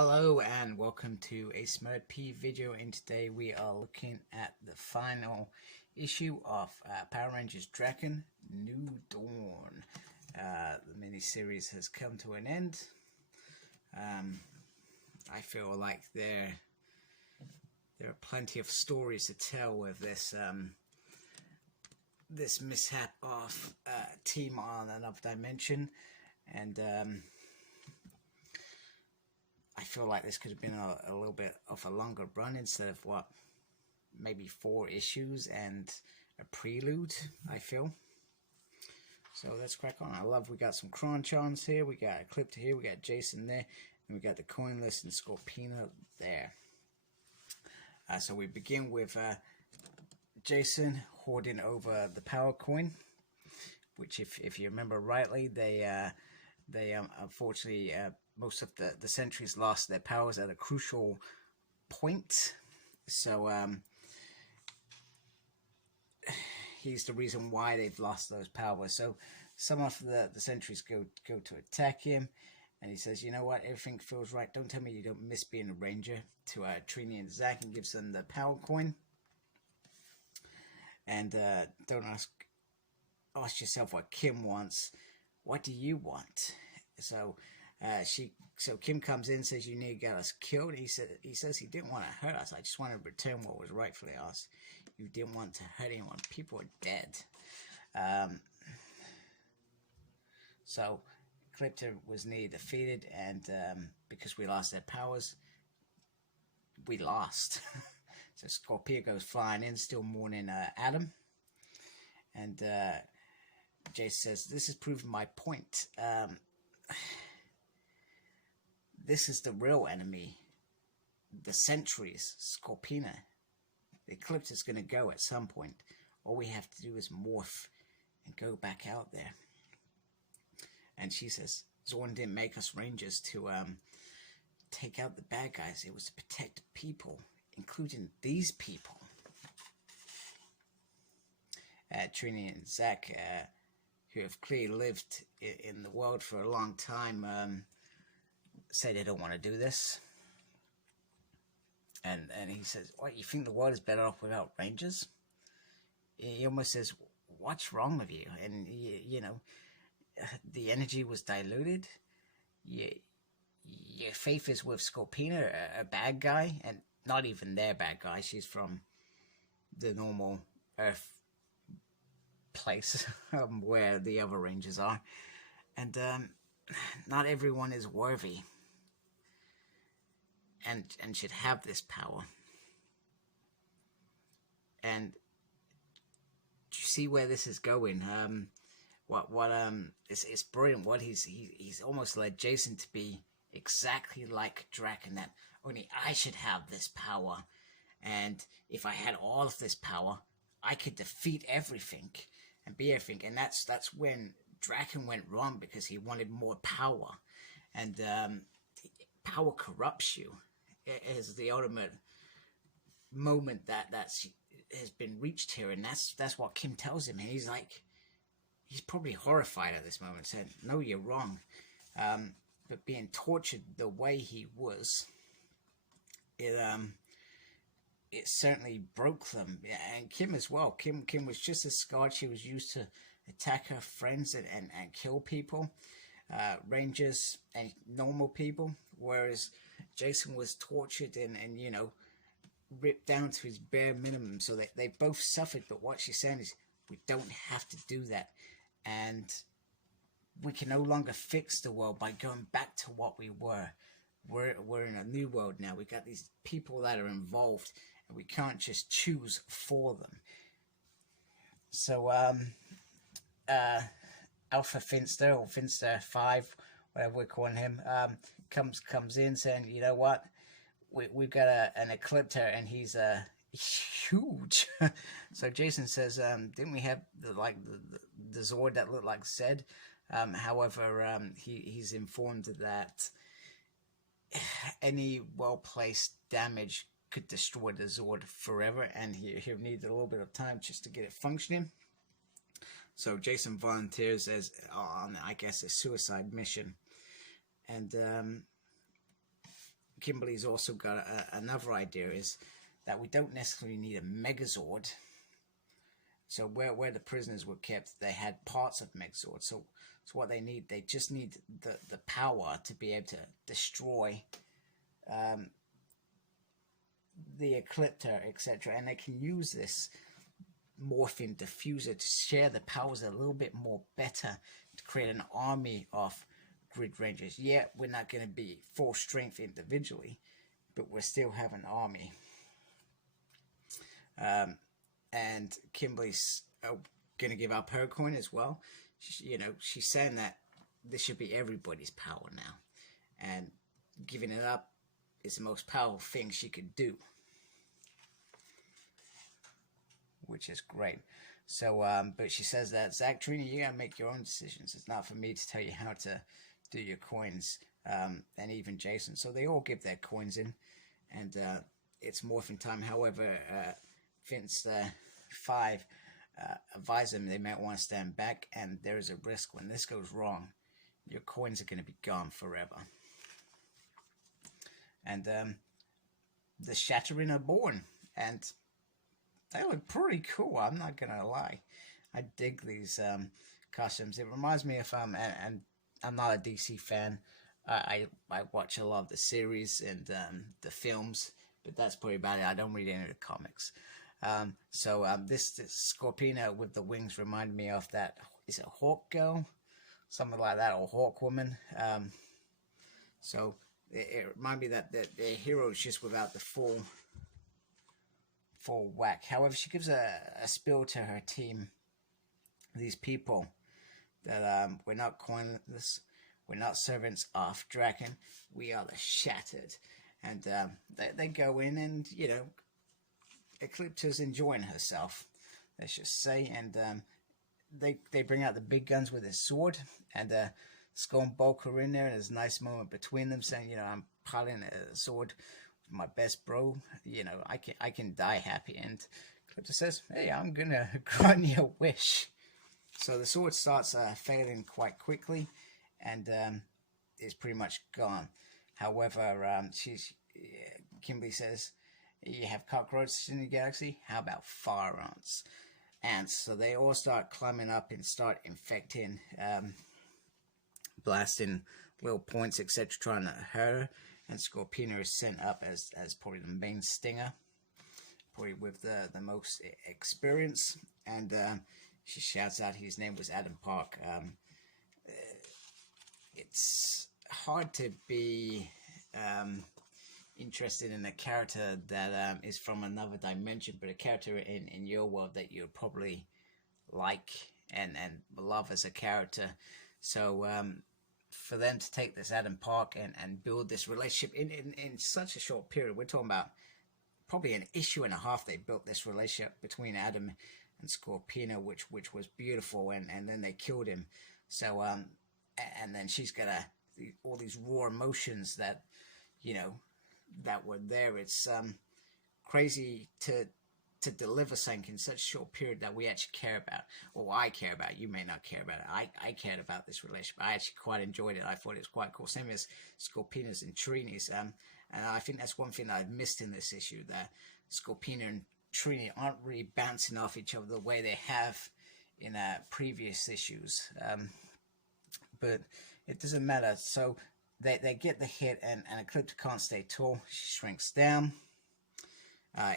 Hello and welcome to a Smurd P video, and today we are looking at the final issue of Power Rangers Drakkon New Dawn. The mini-series has come to an end. I feel like there are plenty of stories to tell with this this mishap of Team on another dimension, and I feel like this could have been a little bit of a longer run instead of maybe 4 issues and a prelude, I feel. So let's crack on. We got some crunch-ons here, we got Ecliptor here, we got Jason there, and we got the Coinless and Scorpina there. So we begin with Jason hoarding over the power coin, which if you remember rightly, they unfortunately most of the sentries lost their powers at a crucial point. So he's the reason why they've lost those powers. So some of the sentries go to attack him, and he says, you know what, everything feels right. Don't tell me you don't miss being a ranger, to Trini and Zach, and gives them the power coin. And don't ask yourself what Kim wants. What do you want? So Kim comes in, says, you need to get us killed. He says he didn't want to hurt us. I just wanted to return what was rightfully ours. You didn't want to hurt anyone. People are dead. So Ecliptor was nearly defeated, and because we lost their powers, we lost. So Scorpia goes flying in, still mourning Adam. And Jace says, this has proven my point. This is the real enemy. The sentries, Scorpina. The Eclipse is going to go at some point. All we have to do is morph and go back out there. And she says, Zorn didn't make us rangers to take out the bad guys. It was to protect people, including these people. Trini and Zach, who have clearly lived in the world for a long time, say they don't want to do this. And he says, what, you think the world is better off without rangers? He almost says, what's wrong with you? And you know, the energy was diluted. Your faith is with Scorpina, a bad guy, and not even their bad guy. She's from the normal Earth place where the other rangers are, and not everyone is worthy and should have this power. And you see where this is going. It's brilliant. What he's almost led Jason to be exactly like Drakkon, that only I should have this power, and if I had all of this power, I could defeat everything and be everything. And that's when Drakkon went wrong, because he wanted more power, and power corrupts you. It is the ultimate moment that has been reached here, and that's what Kim tells him. And he's probably horrified at this moment, saying, no, you're wrong. But being tortured the way he was, it certainly broke them. And Kim as well. Kim was just as scarred. She was used to attack her friends and kill people, rangers and normal people, whereas Jason was tortured and you know, ripped down to his bare minimum. So they both suffered, but what she's saying is, we don't have to do that, and we can no longer fix the world by going back to what we were. We're in a new world now. We got these people that are involved, and we can't just choose for them. So Alpha Finster, or Finster 5, whatever we're calling him, comes in saying, you know what, we've got an Ecliptor, and he's huge. So Jason says, didn't we have the Zord that looked like Zed? However, he's informed that any well-placed damage could destroy the Zord forever, and he'll need a little bit of time just to get it functioning. So Jason volunteers as on, I guess, a suicide mission, and Kimberly's also got another idea, is that we don't necessarily need a Megazord. So where the prisoners were kept, they had parts of Megazord. So what they need, they just need the power to be able to destroy the Ecliptor, etc. And they can use this morphing diffuser to share the powers a little bit more better, to create an army of Grid Rangers. Yeah, we're not going to be full strength individually, but we'll still have an army. And Kimberly's going to give up her coin as well. She's saying that this should be everybody's power now, and giving it up is the most powerful thing she could do, which is great. So, but she says that, Zach, Trina, you gotta make your own decisions. It's not for me to tell you how to do your coins, and even Jason. So they all give their coins in, and it's morphing time. However, Vince 5 advise them they might want to stand back, and there is a risk when this goes wrong, your coins are going to be gone forever. And the Shattering are born, and they look pretty cool, I'm not gonna lie. I dig these costumes. It reminds me of and I'm not a DC fan. I watch a lot of the series and the films, but that's probably about it. I don't read any of the comics. So this Scorpina with the wings remind me of that, is it Hawk Girl? Something like that, or Hawk Woman. So it reminded me that the hero is just without the full whack. However, she gives a spiel to her team, these people, that we're not coinless, we're not servants of Drakkon, we are the Shattered. And they go in, and Ecliptor's enjoying herself, let's just say, and they bring out the big guns with his sword, and Skull and Bulk are in there, and there's a nice moment between them saying, I'm piloting a sword with my best bro, I can die happy. And Ecliptor says, hey, I'm gonna grant you a wish. So the sword starts failing quite quickly, and is pretty much gone. However, Kimberly says, you have cockroaches in the galaxy, how about fire ants? Ants. So they all start climbing up and start infecting, blasting little points, etc., trying to hurt her. And Scorpina is sent up as probably the main stinger, probably with the most experience. And she shouts out his name was Adam Park. It's hard to be interested in a character that is from another dimension, but a character in your world that you probably like and love as a character. So for them to take this Adam Park and build this relationship in such a short period, we're talking about probably an issue and a half, they built this relationship between Adam and Scorpina, which was beautiful, and then they killed him. So and then she's got all these raw emotions that that were there. It's crazy to deliver something in such a short period that we actually care about, or I care about. You may not care about it. I cared about this relationship. I actually quite enjoyed it. I thought it was quite cool. Same as Scorpina's and Trini's. And I think that's one thing that I've missed in this issue, that Scorpina and Trini aren't really bouncing off each other the way they have in previous issues. But it doesn't matter. So they get the hit, and Ecliptor can't stay tall. She shrinks down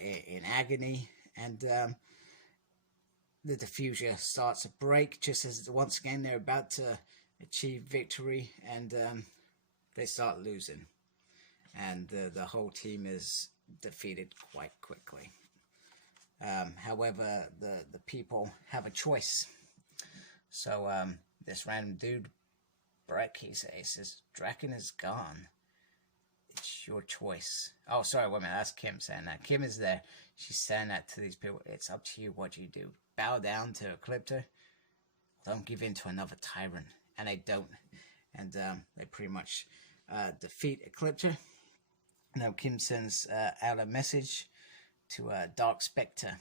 in agony, and the diffuser starts to break just as once again they're about to achieve victory, and they start losing, and the whole team is defeated quite quickly. However, the people have a choice. So this random dude, Breck, he says, Drakkon is gone. It's your choice. Oh, sorry, wait a minute, that's Kim saying that. Kim is there. She's saying that to these people. It's up to you what you do. Bow down to Ecliptor. Don't give in to another tyrant. And they don't. And they pretty much defeat Ecliptor. Now Kim sends out a message to Dark Spectre,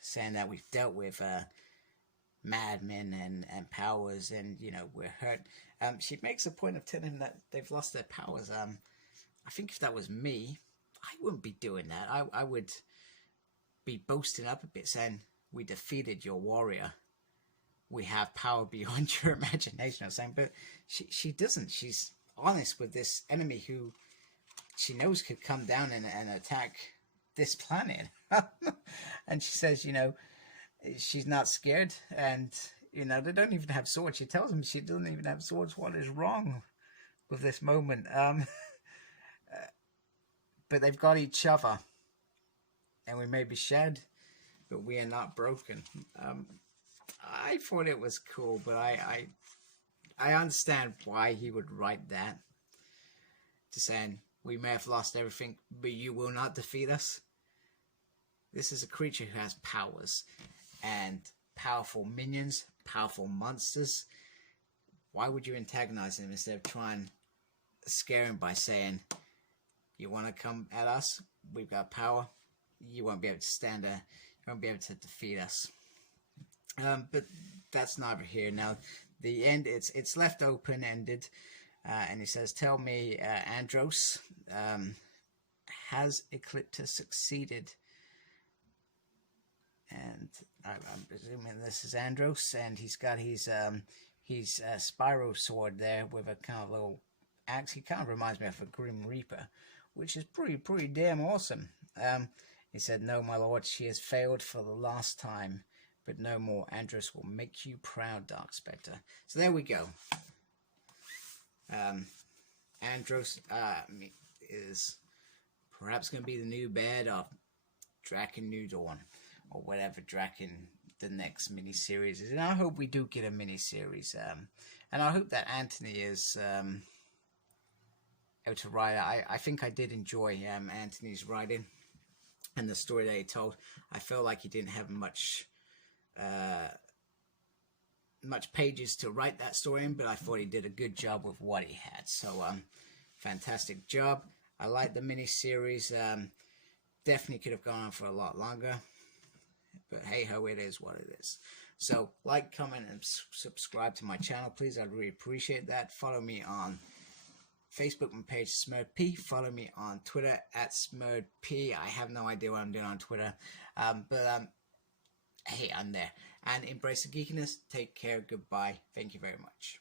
saying that we've dealt with madmen and powers, and we're hurt. She makes a point of telling him that they've lost their powers. I think if that was me, I wouldn't be doing that. I would be boasting up a bit, saying, we defeated your warrior. We have power beyond your imagination or something. But she doesn't. She's honest with this enemy who she knows could come down and attack this planet. And she says, you know, she's not scared. And, you know, they don't even have swords. She tells them she doesn't even have swords. What is wrong with this moment? But they've got each other. And we may be shattered, but we are not broken. I thought it was cool, but I understand why he would write that. To saying, we may have lost everything, but you will not defeat us. This is a creature who has powers, and powerful minions, powerful monsters. Why would you antagonize him instead of trying to scare him by saying, you want to come at us? We've got power. You won't be able to stand there. You won't be able to defeat us. But that's neither here. Now, the end, it's left open-ended. And he says, tell me, Andros, has Ecliptus succeeded? And I'm presuming this is Andros, and he's got his spiral sword there with a kind of little axe. He kind of reminds me of a Grim Reaper, which is pretty damn awesome. He said, no, my lord, she has failed for the last time, but no more. Andros will make you proud, Dark Spectre. So there we go. Andros is perhaps going to be the new bed of Drakkon New Dawn, or whatever Drakkon the next miniseries is. And I hope we do get a miniseries. And I hope that Anthony is able to write. I think I did enjoy Anthony's writing and the story that he told. I felt like he didn't have much pages to write that story in, but I thought he did a good job with what he had. So fantastic job. I like the miniseries. Definitely could have gone on for a lot longer, but hey ho, it is what it is. So like, comment, and subscribe to my channel, please. I'd really appreciate that. Follow me on Facebook, my page SmurP. Follow me on Twitter at SmurP. I have no idea what I'm doing on Twitter, but hey, I'm there. And embrace the geekiness. Take care. Goodbye. Thank you very much.